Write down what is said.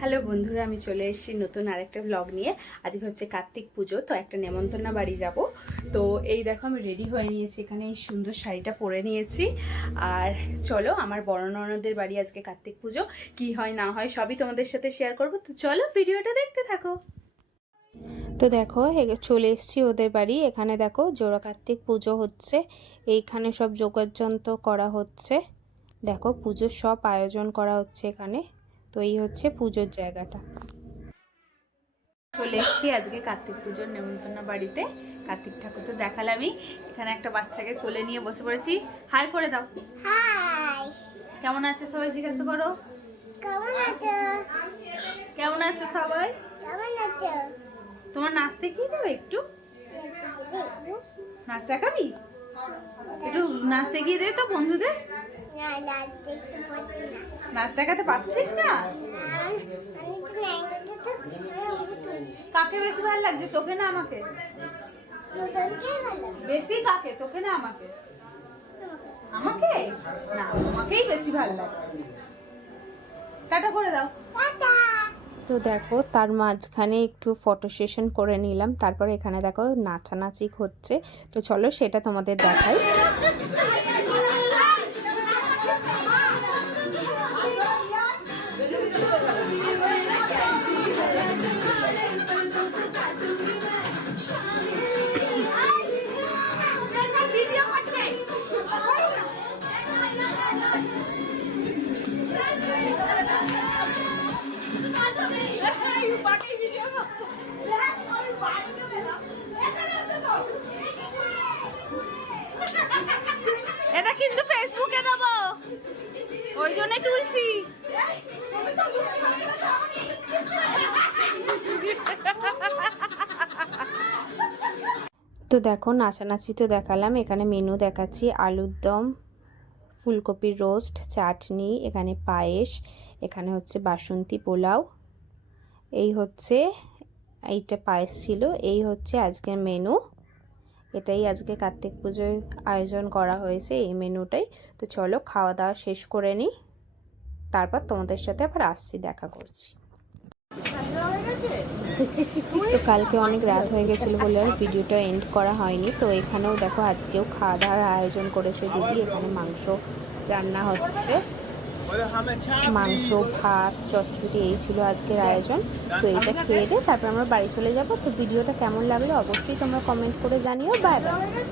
Hello বন্ধুরা, আমি চলে এসেছি নতুন আরেকটা ব্লগ নিয়ে। আজকে হচ্ছে কার্তিক পুজো, তো একটা নেমন্তন্ন বাড়ি যাব। তো এই দেখো আমি রেডি হয়ে নিয়েছি, এখানে এই সুন্দর শাড়িটা পরে নিয়েছি। আর চলো, আমার বড় ননদের বাড়ি আজকে কার্তিক পুজো, কি হয় না হয় সবই তোমাদের সাথে শেয়ার করবো। তো চলো ভিডিওটা দেখতে থাকো। তো দেখো চলে এসেছি ওদের বাড়ি। এখানে দেখো জোড়া কার্তিক পুজো হচ্ছে, এইখানে সব যোগাযন্ত্র করা হচ্ছে। দেখো পুজোর সব আয়োজন করা হচ্ছে এখানে। তো এই হচ্ছে পুজোর জায়গাটা। চলে এসেছি আজকে কার্তিক পুজোর নেমন্তন্ন বাড়িতে। কার্তিক ঠাকুর তো দেখালামই, এখানে একটা বাচ্চাকে কোলে নিয়ে বসে পড়েছি। হাই করে দাও। হাই, কেমন আছে সবাই জিজ্ঞাসা করো। কেমন আছো? কেমন আছে সবাই? কেমন আছো? তোমার নাচ দেখিয়ে দেবে একটু? নাচ দেখাবি? একটু নাচ দেখিয়ে দে তো বন্ধুদের। না, লাল দেখতে পাচ্ছি না। নাচ দেখাতে পারছিস না? আমি তো নাইনতে তো কাকে বেশি ভালো লাগছে, তোকে না আমাকে? তোকে ভালো। বেশি কাকে, তোকে না আমাকে? আমাকে না, আমাকেই বেশি ভালো লাগছে। টাটা করে দাও। টাটা। তো দেখো তার মাঝখানে একটু ফটো সেশন করে নিলাম, তারপর এখানে দেখো নাচানাচি হচ্ছে। তো চলো সেটা তোমাদের দেখাই। এটা কিন্তু ফেসবুকে দেবো, ওই জন্য তুলছি। তো দেখো নাচানাচি তো দেখালাম, এখানে মেনু দেখাচ্ছি। আলুর দম, ফুলকপির রোস্ট, চাটনি, এখানে পায়েস, এখানে হচ্ছে বাসন্তী পোলাও। এই হচ্ছে, এইটা পায়েস ছিল। এই হচ্ছে আজকের মেনু। এটাই আজকে কার্তিক পুজোয় আয়োজন করা হয়েছে, এই মেনুটাই। তো চলো খাওয়া দাওয়া শেষ করে নিই, তারপর তোমাদের সাথে আবার আসছি, দেখা করছি। তো কালকে অনেক রাত হয়ে গেছিলো বলে আর ভিডিওটা এন্ড করা হয়নি। তো এখানেও দেখো আজকেও খাওয়া দাওয়ার আয়োজন করেছে দিদি। এখানে মাংস রান্না হচ্ছে, মাংস, ভাত, চচ্চড়ি, এই ছিল আজকের আয়োজন। তো এইটা খেয়ে দিয়ে তারপর আমরা বাড়ি চলে যাব। তো ভিডিওটা কেমন লাগলো অবশ্যই তোমরা কমেন্ট করে জানিও। Bye bye.